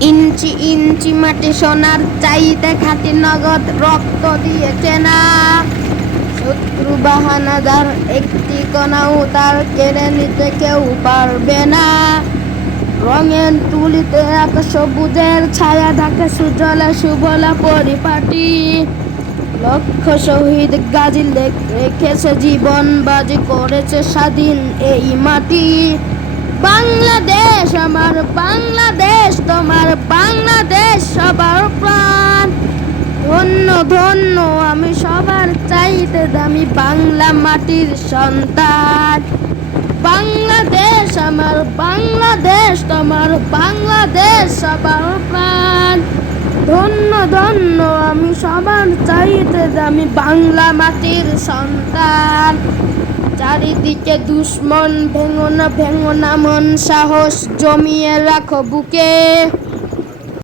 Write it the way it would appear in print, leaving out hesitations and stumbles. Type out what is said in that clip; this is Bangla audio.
ইঞ্চি ইঞ্চি মাটি সোনার চাইতে খাঁটি নগদ রক্ত দিয়েছে না। শত্রু বাহানাদার একটি কণাও তার কেড়ে নিতে কেউ পারবে না। রঙের তুলিতে এত সবুজের ছায়া ঢাকে সুজলা সুবলা পরিপাটি। লক্ষ শহীদ গাজী রেখেছে জীবন, বাজি করেছে স্বাধীন এই মাটি। বাংলাদেশ আমার বাংলাদেশ, তোমার বাংলাদেশ সবার প্রাণ। ধন্য ধন্য আমি সবার চাইতে দামি বাংলা মাটির সন্তান। বাংলাদেশ আমার বাংলাদেশ, তোমার বাংলাদেশ সবার প্রাণ। ধন্য ধন্য আমি সবার চাইতে দামি বাংলা মাটির সন্তান। চারিদিকে দুশ্মন, ভেঙো না মন, সাহস জমিয়ে রাখো বুকে।